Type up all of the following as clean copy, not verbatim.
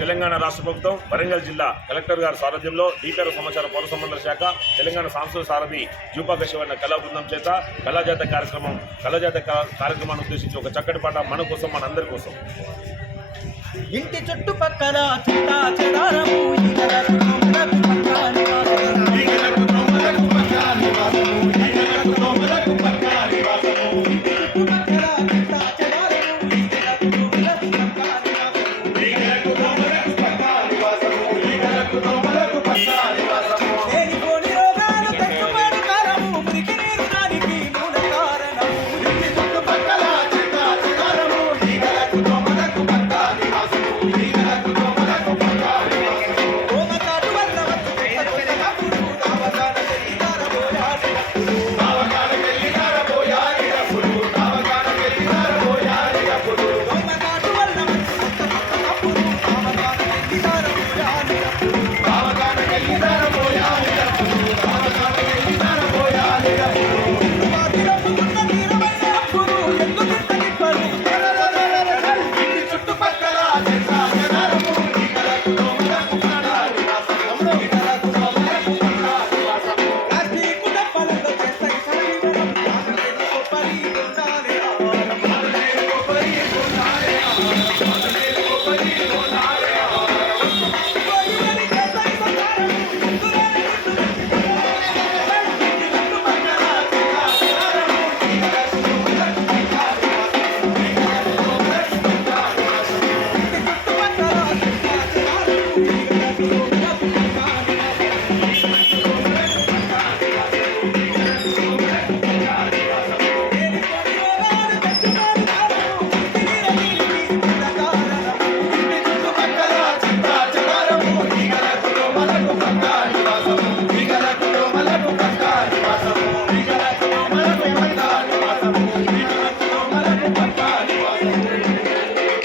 తెలంగాణ రాష్ట్ర ప్రభుత్వం వరంగల్ జిల్లా కలెక్టర్ గారి సారథ్యంలో డీకర సమాచార పౌర సంబంధాల శాఖ తెలంగాణ సాంస్కృతిక సారథి జూపాక శివన్న కళా బృందం చేత కళాజాత కార్యక్రమాన్ని ఉద్దేశించి ఒక చక్కటి పాట మన కోసం మనందరి కోసం. ఇంటి చుట్టుపక్కల చిట్టా చెదారము ఈగలకు దోమలకు పక్కా నివాసము ఈగలకు దోమలకు పక్కా నివాసము ఈగలకు దోమలకు పక్కా నివాసము ఇంటి చుట్టుపక్కల చిట్టా చెదారము ఈగలకు దోమలకు పక్కా నివాసము ఈగలకు దోమలకు పక్కా నివాసము ఈగలకు దోమలకు పక్కా నివాసము లేనిపోని రోగాలు తెచ్చుకోని కారము మురికి నీరు దానికి మూల కారణము ఇంటి చుట్టుపక్కల చిట్టా చెదారము ఈగలకు దోమలకు పక్కా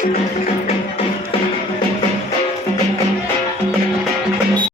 Thank you.